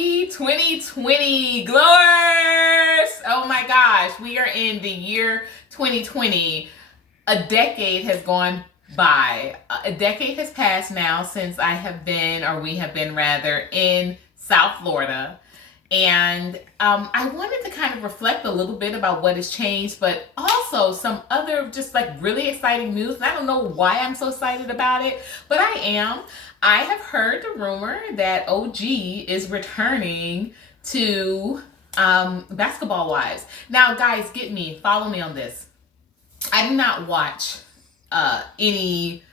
Happy 2020, glowers! Oh my gosh, we are in the year 2020. A decade has gone by. A decade has passed now since I have been, or we have been rather, in South Florida. And I wanted to kind of reflect a little bit about what has changed, but also some other just like really exciting news. And I don't know why I'm so excited about it, but I am. I have heard the rumor that OG is returning to Basketball Wives. Now, guys, get me, follow me on this. I do not watch any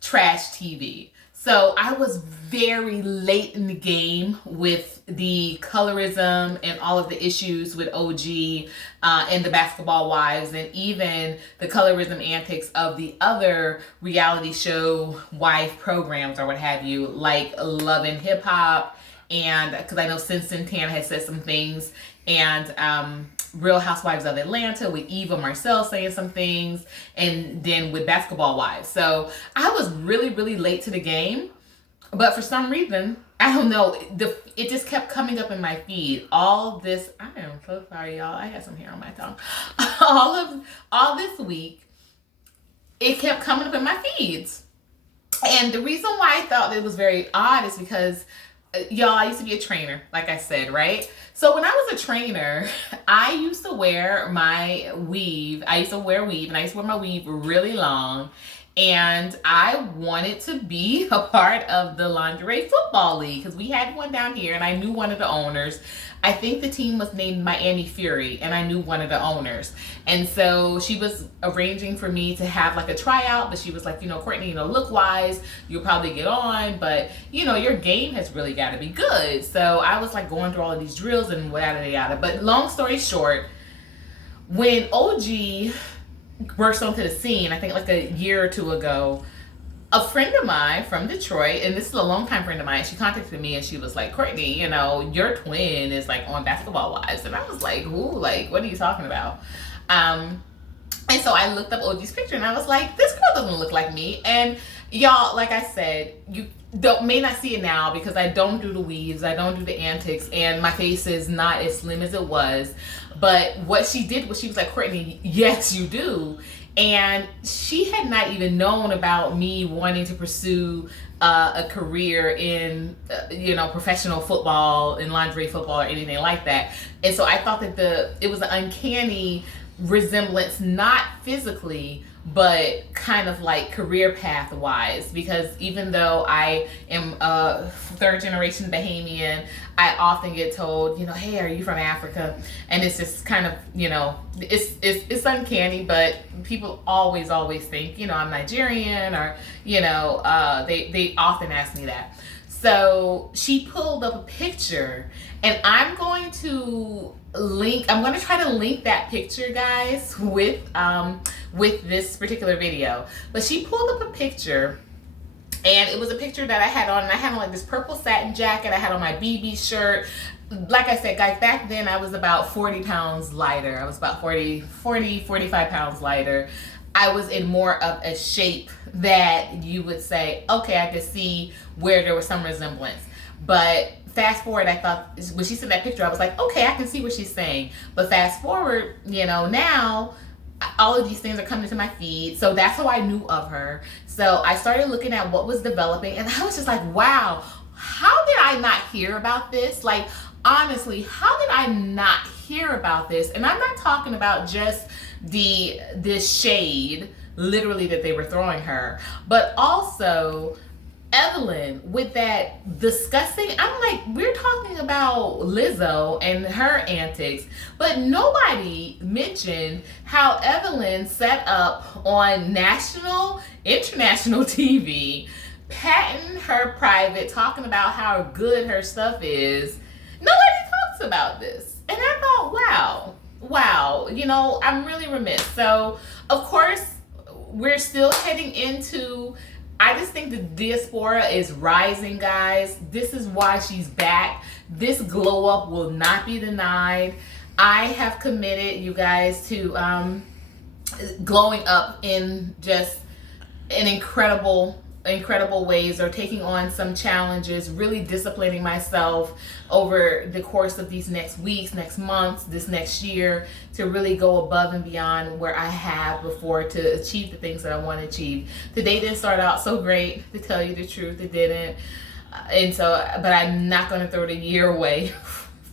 trash TV. So I was very late in the game with the colorism and all of the issues with OG and the Basketball Wives, and even the colorism antics of the other reality show wife programs or what have you, like Love and Hip Hop, and because I know Santana has said some things, and Real Housewives of Atlanta with Eva Marcel saying some things, and then with Basketball Wives. So I was really, really late to the game, but for some reason, I don't know, it just kept coming up in my feed. All this, I am so sorry, y'all. I had some hair on my tongue. all this week, it kept coming up in my feeds. And the reason why I thought it was very odd is because y'all, I used to be a trainer, like I said, right? So when I was a trainer, I used to wear my weave. I used to wear weave, and I used to wear my weave really long. And I wanted to be a part of the Lingerie Football League because we had one down here, and I knew one of the owners. I think the team was named Miami Fury, and I knew one of the owners. And so she was arranging for me to have like a tryout, but she was like, Courtney, look-wise, you'll probably get on, but, your game has really got to be good. So I was like going through all of these drills and yada, yada. But long story short, when OG burst onto the scene, I think like a year or two ago, a friend of mine from Detroit, and this is a longtime friend of mine, she contacted me and she was like, Courtney, your twin is like on Basketball Wives. And I was like, who? Like, what are you talking about? And so I looked up OG's picture and I was like, this girl doesn't look like me. And y'all, like I said, you may not see it now because I don't do the weaves, I don't do the antics, and my face is not as slim as it was. But what she did was she was like, Courtney, yes, you do. And she had not even known about me wanting to pursue a career in, professional football, in lingerie football or anything like that. And so I thought that it was an uncanny resemblance, not physically, but kind of like career path wise, because even though I am a third generation Bahamian, I often get told, hey, are you from Africa? And it's just kind of, it's uncanny, but people always think, I'm Nigerian, or, they often ask me that. So she pulled up a picture, and I'm going to try to link that picture, guys, with this particular video. But she pulled up a picture, and it was a picture that I had on, and I had on like this purple satin jacket. I had on my BB shirt. Like I said, guys, back then I was about 40 pounds lighter. I was about 45 pounds lighter. I was in more of a shape that you would say, okay, I could see where there was some resemblance. But fast forward, I thought, when she sent that picture, I was like, okay, I can see what she's saying. But fast forward, now all of these things are coming to my feed. So that's how I knew of her. So I started looking at what was developing, and I was just like, wow, how did I not hear about this? Like, honestly, how did I not hear about this? And I'm not talking about just this shade, literally, that they were throwing her, but also Evelyn with that disgusting, I'm like, we're talking about Lizzo and her antics, but nobody mentioned how Evelyn set up on national, international TV, patting her private, talking about how good her stuff is. Nobody talks about this. And I thought, wow, I'm really remiss. So, of course, we're still heading into, I just think the Diaspora is rising, guys. This is why she's back. This glow up will not be denied. I have committed, you guys, to glowing up in just an incredible incredible ways, or taking on some challenges, really disciplining myself over the course of these next weeks, next months, this next year, to really go above and beyond where I have before to achieve the things that I want to achieve. The day didn't start out so great, to tell you the truth, it didn't. And so, but I'm not going to throw the year away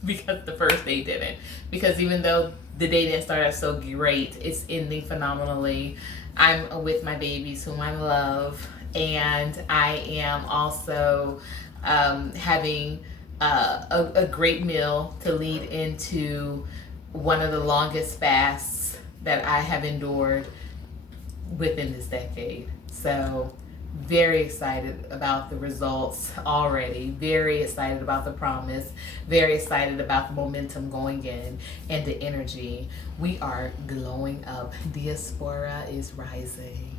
because the first day didn't. Because even though the day didn't start out so great, it's ending phenomenally. I'm with my babies whom I love, and I am also having a great meal to lead into one of the longest fasts that I have endured within this decade. So very excited about the results already, very excited about the promise, very excited about the momentum going in and the energy. We are glowing up. Diaspora is rising.